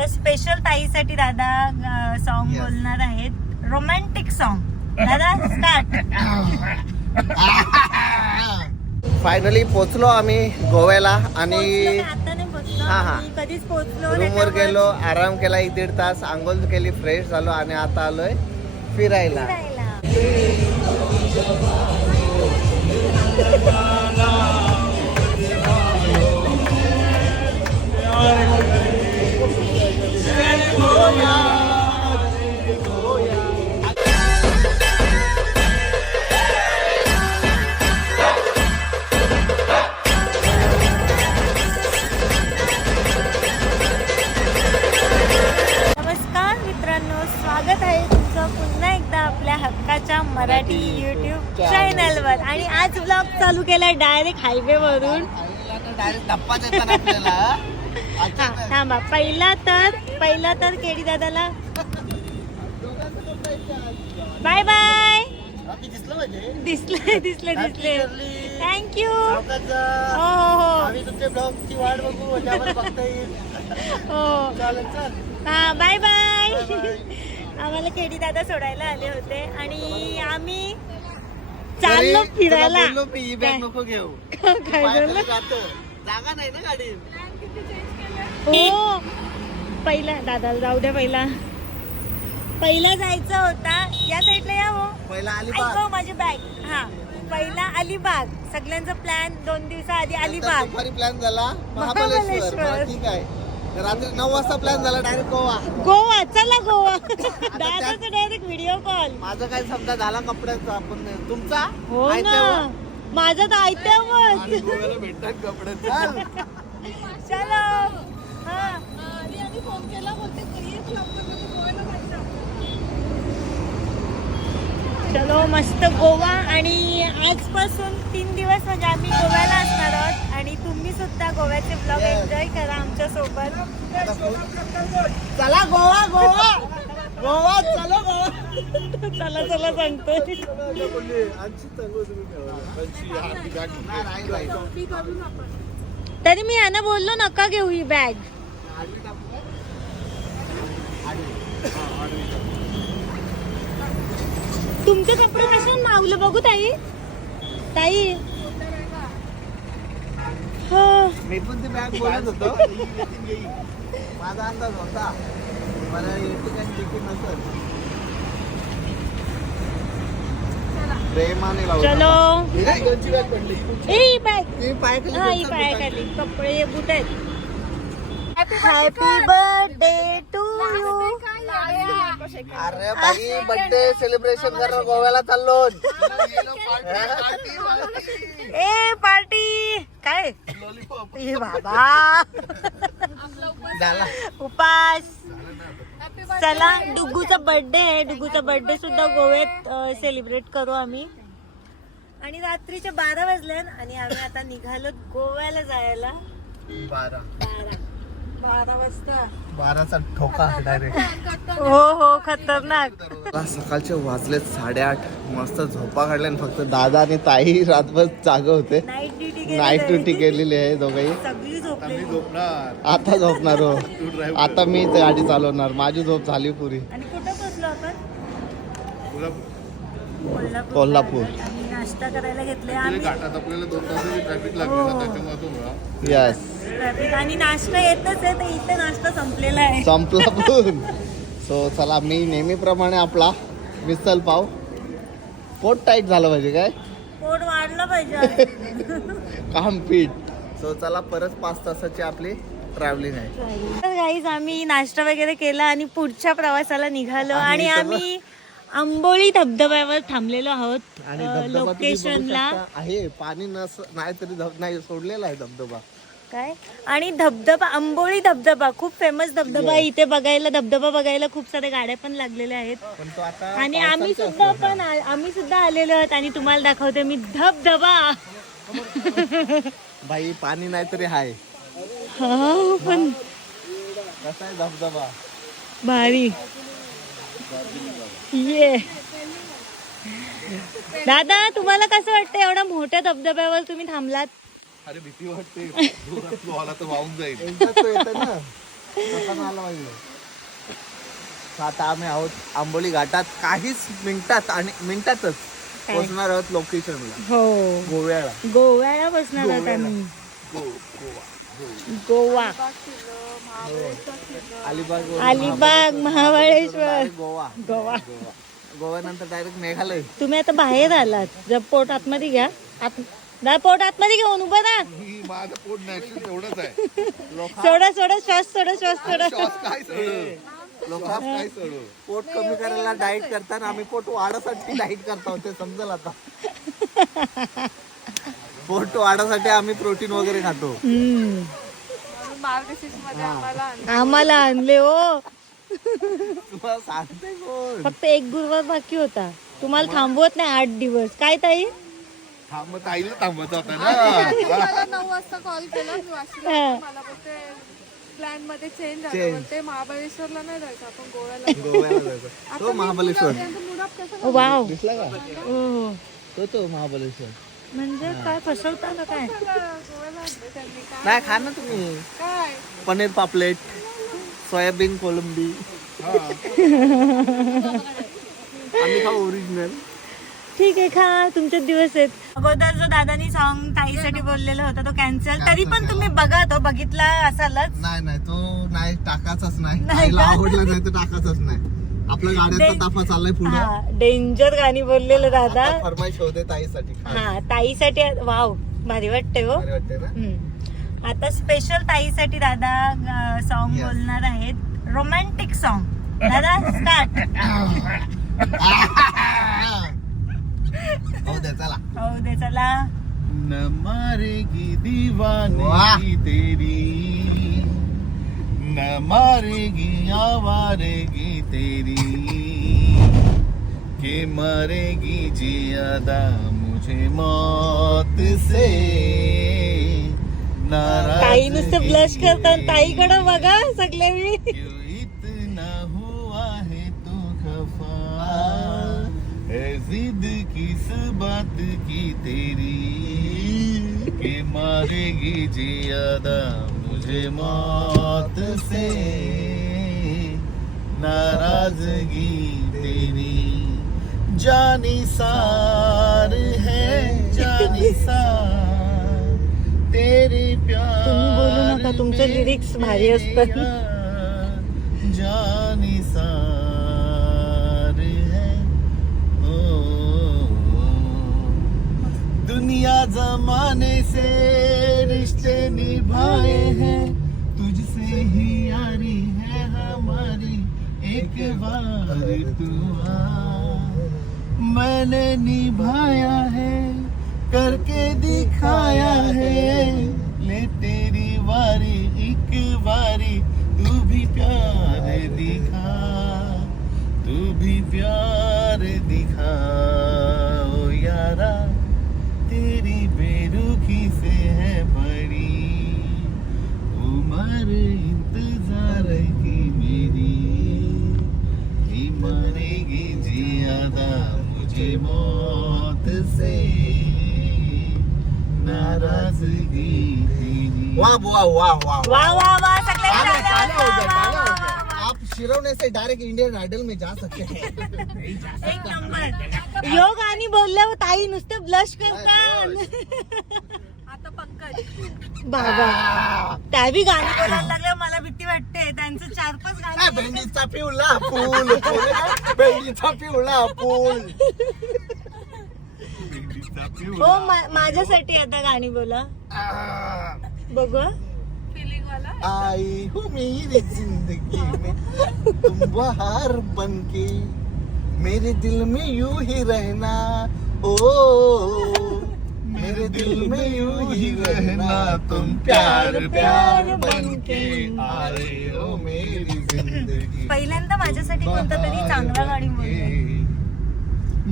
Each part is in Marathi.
तर स्पेशल ताईसाठी दादा सॉन्ग बोलणार आहेत, रोमॅन्टिक सॉन्ग. दादा स्टार्ट. फायनली पोचलो आम्ही गोव्याला आणि आता नाही पोहोचलो, हा. आम्ही कधीच पोहोचलो. रूमवर गेलो, आराम केला 1-1.5 तास, आंघोळ केली, फ्रेश झालो आणि आता आलोय फिरायला. नमस्कार मित्रांनो, स्वागत आहे तुमचं पुन्हा एकदा आपल्या हक्काच्या मराठी युट्यूब चॅनलवर. आणि आज ब्लॉग चालू केलाय डायरेक्ट हायवे वरून. थांबा, पहिला तर केडी दादाला बाय बाय. दिसले थँक्यू. हो हा, बाय बाय. आम्हाला केडी दादा सोडायला आले होते आणि आम्ही चाललो फिरायला. नको घेऊ, काय झालं? जागा नाही ना गाडी. हो, पहिला दादा जाऊ द्या. पहिला जायचं होता या साईडला. या हो, पहिला ऐकव माझी बॅग. हा, पहिला अलिबाग. सगळ्यांचा प्लॅन 2 दिवसाआधी अलिबाग. दुपारी प्लॅन झाला महाबळेश्वर. ठीक आहे, रात्री 9 वाजता प्लॅन झाला डायरेक्ट गोवा. चला गोवा. दादाचा डायरेक्ट व्हिडिओ कॉल. माझं काय समजा झाला कपड्याचा. आपण तुमचा हो ना, माझा तर आयत्यावर भेटतात कपडे. चलो. हा, चलो मस्त गोवा. आणि आजपासून 3 दिवस म्हणजे आम्ही गोव्याला असणार आहोत आणि तुम्ही सुद्धा गोव्याचे ब्लॉग एन्जॉय करा आमच्या सोबत. चला गोवा गोवा गोवा, चला गोवा. चला सांगतोय. तरी मी यांना बोललो नका घेऊ ही बॅग. तुमचे कपडे कशाने मावलं बघू ताई. हो, मी पण ते बॅग बोलत होतो. माझा अंदाज होता मला तिकीट नसत. प्रेमाने चलो. बॅग पडली. ही बॅग. ती पायाखाली कपडे बुट आहेत. Happy birthday to you. अरे भाई, बर्थडे सेलिब्रेशन करायला गोव्याला चाललो. ए पार्टी काय ए बाबा. झाला उपास. चला, डुगूचा बर्थडे आहे. डुगूचा बर्थडे सुद्धा गोव्यात सेलिब्रेट करू आम्ही. आणि रात्रीचे 12 वाजले आणि आम्ही आता निघालो गोव्याला जायला. 12 वाजता. 12चा ठोका डायरेक्ट. हो खतरनाक. सकाळचे वाजलेत 8:30. मस्त झोपा काढल्या. फक्त दादा आणि ताई रातभर जागे होते. नाईट ड्युटी केलेली आहे दोघंही. सगळी झोपली. आता झोपणार हो. आता मी गाडी चालवणार. माझी झोप झाली पुरी. आणि कुठं पोहोचलो आपण? कोल्हापूर. आम्ही नाश्ता करायला घेतले आम्ही. घाटात आपल्याला 2 तासाची ट्रॅफिक लागली ना, त्याच्यामध्ये यस, ट्रॅफिक आणि नाश्ता येतच आहे. तर इथे नाश्ता संपलेला आहे. संपला पण. सो चला, मी नेहमीप्रमाणे आपला मिसल पाव. पोट टाईट झालं पाहिजे काय, पोट वाढलं पाहिजे. काम पीठ. सो चला, परत 5 तासाची आपली ट्रॅव्हलिंग आहे. तर गाईज, आम्ही नाश्ता वगैरे केला आणि पुढच्या प्रवासाला निघालो. आणि आम्ही आंबोळी धबधब्यावर थांबलेलो आहोत. आणि धबधबा तुम्ही बघू लोकेशनला शकता आहे. पाणी नाही तरी नाही सोडलेला आहे धबधबा काय. आणि धबधबा, आंबोळी धबधबा खूप फेमस धबधबा आहे. इथे धबधबा बघायला खूप साऱ्या गाड्या पण लागलेल्या आहेत. पण तो आता आणि आम्ही सुद्धा आलेलो आहोत आणि तुम्हाला दाखवते मी धबधबा. बाई, पाणी नाही तरी हाय. पण कसा आहे धबधबा, भारी. ये दादा, तुम्हाला कसं वाटतं एवढ्या मोठ्या धबधब्यावर तुम्ही थांबलात? अरे भीती वाटते, जोरात तो आला तर वाहून जाईल. एकदाच तो येतो ना. आता आम्ही आहोत आंबोली घाटात काहीच मिनिटातच पोहोचणार आहोत लोकेशनला. हो गोव्याला. गोव्याला बसणार आहोत आम्ही. गोवा, अलिबाग, महाबळेश्वर, गोवा. गोव्यानंतर डायरेक्ट मेघालय. तुम्ही आता बाहेर आलात. जर पोट आतमध्ये घ्या. पोट आतमध्ये घेऊन उभं राहा. माझं पोट नॅचरल तेवढंच आहे. सोडा श्वास सोडा. काय लोक पोट कमी करायला डाएट करतात, आम्ही पोट वाढासाठी डाएट करतो. ते समजेल आता. पोट वाढासाठी आम्ही प्रोटीन वगैरे खातो. आम्हाला आणले हो. तुम्हाला सांगते कोण? फक्त एक गुरुवार बाकी होता. तुम्हाला थांबवत नाही 8 दिवस. काय ताई? आईला थांबवत होता ना. 9 वाजता कॉल केला मी वाशीला. मला बोलते प्लॅन मध्ये चेंज झालं. बोलते महाबळेश्वरला नाही जायचं, आपण गोव्याला जायचं. तो महाबळेश्वर वाव. दिसला का? तो महाबळेश्वर म्हणजे काय फसवता का काय? नाही खा ना तुम्ही. काय पनीर पापलेट, सोयाबीन कोलंबी. आम्ही खाऊ ओरिजिनल. ठीक आहे खा, तुमचे दिवस आहेत. अगोदर जो दादानी सॉन्ग ताईसाठी बोललेला होता तो कॅन्सल. तरी पण तुम्ही बघा, तो बघितला असालच. नाही तो नाही टाकाचाच नाही. नाही आईला का? आवडला नाही तर टाकाचाच नाही. आपल्या गाड्याचा ताफा चाललाय पुढे. डेंजर गाणी बोललेलं दादा. फरमाईश होते ताईसाठी. हा ताईसाठी. वाव भारी वाटते हो. भारी वाटते ना. आता स्पेशल ताईसाठी दादा सॉन्ग बोलणार आहेत. Romantic song. दादा स्टार्ट. हो दे चला. न मारेगी दीवानगी तेरी, न मारेगी आवारेगी तेरी, के मारेगी जियादा मुझे मौत से. ताई नुसतं ब्लश करतात. ताईकडे बघा सगळे मी. क्यों इतना हुआ है तू खफा, है जिद किस बात की तेरी, के मारेगी जियादा मुझे मौत से, नाराजगी तेरी. जानिसार है जानिसार तेरे प्यार. तुम्ही बोलू नका, तुमचे लिरिक्स भारी असतात. जानिसार है दुनिया जमाने से रिश्ते निभाए हैं, तुझसे ही यारी है हमारी, एक बार तू आ. मैंने निभाया है, करके दिखाया है, ले तेरी वारी एक बारी, तू भी प्यार दिखा, तू भी प्यार दिखा. ओ यारा तेरी बेरुखी से है बड़ी उम्र इंतजार की मेरी, ही मरेगी जियादा मुझे मौत से, नाराजगी तेरी. वाह वाह वाह वाह. वा वा वा सगळे. आप शिरवने से डायरेक्ट इंडियन आइडल में जा सकते हैं. एक नंबर. योग आणि बोलल्यावर ताई नुसते ब्लश करतात. आता पंकज बाबा त्या बी गाणी बोलायला लागल्या. मला भीती वाटते. त्यांचं 4-5 गाणी. भेंडीचा पिवळा फुल, भेंडीचा पिवळा फुल. हो माझ्यासाठी आता गाणी बोला. बघू. फिलिंग वाला आई हो मेरी जिंदगी में तुम बहार बनके, मेरे दिल में यूं ही रहना. ओ मेरे दिल में यूं ही रहना, तुम प्यार प्यार बनके आए हो मेरी जिंदगी. पहिल्यांदा माझ्यासाठी कोणता तरी चांगला गाणी बोलते.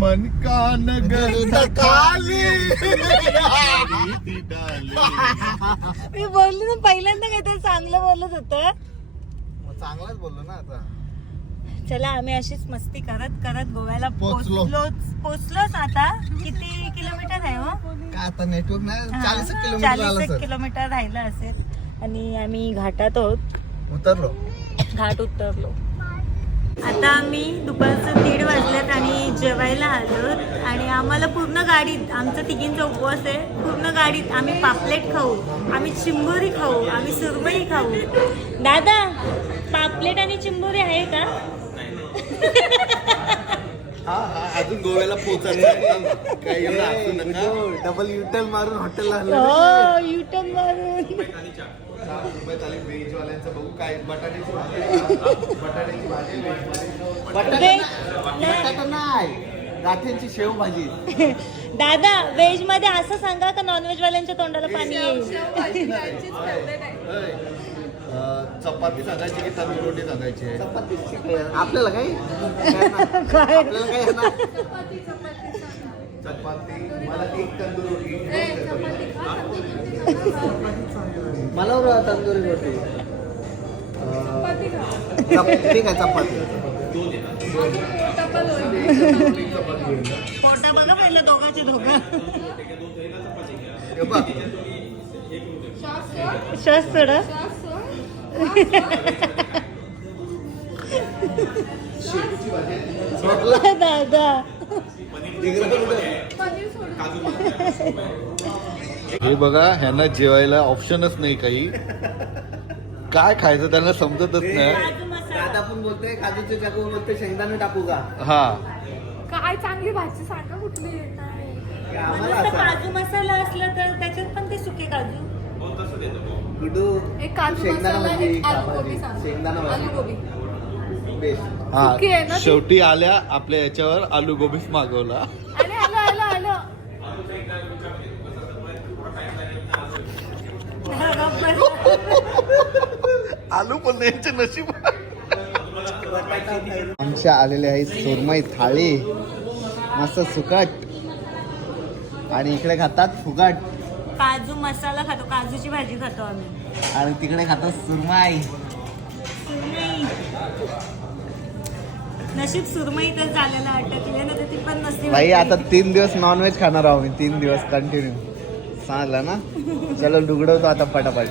मन का नगर काली. मी बोलली ना पहिल्यांदा काहीतरी चांगलं बोलत होतं. चांगलाच बोललो ना आता. चला आम्ही अशीच मस्ती करत करत गोव्याला पोचलो. पोचलोच. आता किती किलोमीटर आहे हो? का आता नेटवर्क नाही. 40 किलोमीटर आलं 40 सर. किलोमीटर राहिलं असेल. आणि आम्ही घाटात आहोत. उतरलो. घाट उतरलो. आता आम्ही दुपारचं 1:30 वाजल्यात आणि जेवायला आलो आणि आम्हाला पूर्ण गाडीत, आमचा तिघींचा उपवास आहे, पूर्ण गाडीत आम्ही पापलेट खाऊ, आम्ही चिंबोरी खाऊ, आम्ही सुरमई खाऊ. दादा पापलेट आणि चिंबोरी आहे का? अजून गोव्याला पोहोचायचं काही डबल युटर्न मारून हॉटेलला हो युटर्न मारून. 7 रुपये थाली व्हेजवाल्यांचं बघू काय. बटाट्याची भाजी, बटाट्याची भाजी बटाटा नाही, गाठ्यांची शेव भाजी. दादा व्हेज मध्ये असं सांगा का नॉनव्हेज वाल्यांच्या तोंडाला पाणी येईल. चपाती सांगायची की तंदूर रोटी सांगायची? आपल्याला काही आपल्याला काही आहे ना. चपाती मला एक तंदूर रोटी. मला तंदुरी रोटी ठीक आहे. चपाती फोटा बघा पहिलं दोघांचे दोघं. श्वास सोडा. दादा हे बघा, ह्यांना जेवायला ऑप्शनच नाही काही. काय खायचं त्यांना समजतच नाही. दादा पण बोलतोय काजूचे टाकू, बोलतोय शेंगदाणे टाकू का? हा काय चांगली भाजी सांगा कुठली. काजू मसाला असला तर त्याच्यात पण ते सुके काजू. एक काजू मसाला, एक आलू गोबी सांगा. शेंगदाणा आलू गोबी हा शेवटी आल्या आपल्या याच्यावर आलू गोबीच मागवला. आलं आलं आलं आलं. आलू पण याचे नशीब. आमच्या आलेले आहेत सुरमई थाळी, मस्त सुकट, आणि इकडे खातात फुकट. काजू मसाला खातो, काजूची भाजी खातो आम्ही, आणि तिकडे खातात सुरमई. नशीब सुरमई तर झालेला अटकले ना, तर ती पण नसते. भाई आता 3 दिवस नॉनव्हेज खाणार आहोत मी, 3 दिवस कंटिन्यू. सांगला ना. चलो डुगडवतो आता पटापट.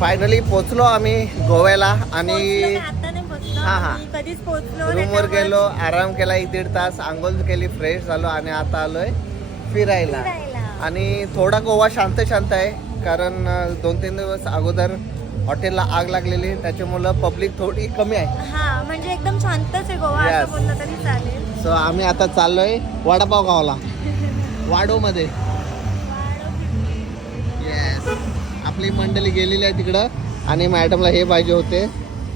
फायनली पोचलो आम्ही गोव्याला आणि आता नाही पोचलो. हा, हा. आम्ही कधीच पोचलो. रूमवर गेलो, आराम केला 1-1.5 तास, आंघोळ केली, फ्रेश झालो आणि आता आलोय फिरायला. आणि थोडा गोवा शांत शांत आहे, कारण 2-3 दिवस अगोदर हॉटेलला आग लागलेली, त्याच्यामुळं पब्लिक थोडी कमी आहे. हा म्हणजे एकदम शांतच आहे गोवा, Yes. असं बोललं तरी चालेल. सो आम्ही आता चाललोय वडापाव खावाला वाडो मध्ये. येस, आपली मंडळी गेलेली आहे तिकडं आणि मॅडमला हे पाहिजे होते,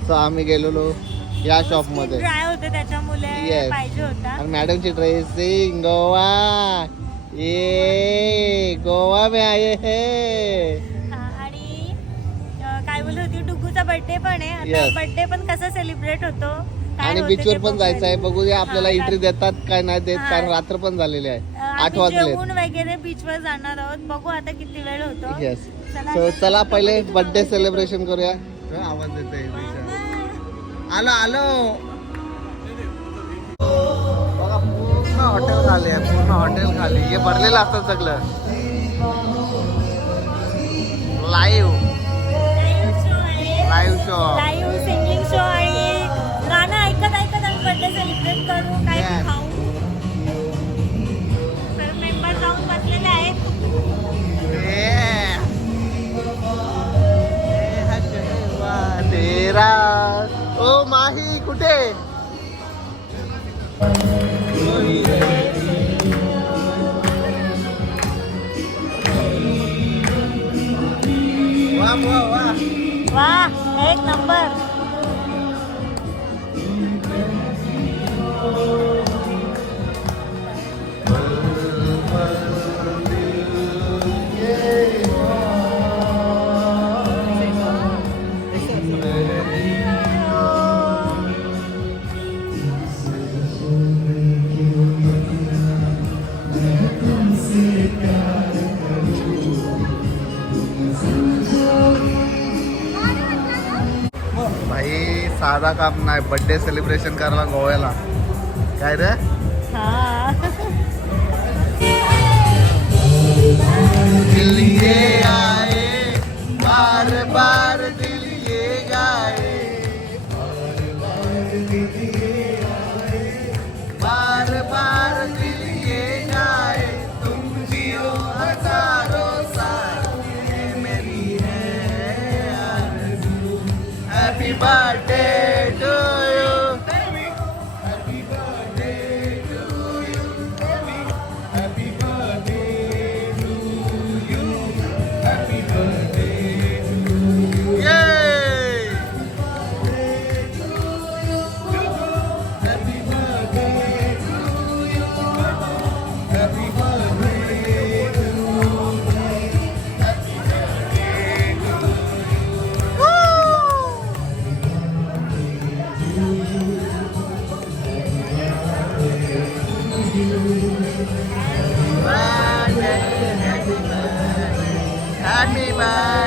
सो आम्ही गेलेलो या शॉप मध्ये. ड्राय होते त्याच्यामुळे Yes. पाहिजे होता. आणि मॅडमची ड्रेसिंग गोवा, ये गोवा में आये है. आणि काय बोलत होती, डुगूचा बर्थडे पण आहे आता. Yes. बर्थडे पण कसा सेलिब्रेट होतो, काय आणि होते बीचवर ते पण जायचं आहे, बघूया आपल्याला हा, एंट्री देतात काय नाही देत, हा. कारण रात्र पण झालेली आहे, 8 आम्ही वाजले. जेवून वगैरे बीचवर जाणार आहोत, बघू आता किती वेळ होतो. येस. चला. सो चला पहिले बर्थडे सेलिब्रेशन करूया. आवाज येतोय. आलो आलो. बघा पूर्ण हॉटेल खाली आहे, पूर्ण हॉटेल खाली. हे भरलेलं असतं सगळं. Live show, live singing show आणि गाणं ऐकत ऐकत आम्ही बर्थडे सेलिब्रेट करू, काय Yes. खाऊ. सर्व मेंबर जाऊन बसलेले आहेत. तेरा ओ माही कुठे? वा वा वा. वाह, एक नंबर. भाई साधा काम नाही, बर्थडे सेलिब्रेशन करायला गोव्याला. काय रे? हा. दिल ये आए बार बार, दिल ये happy birthday to you. Happy birthday.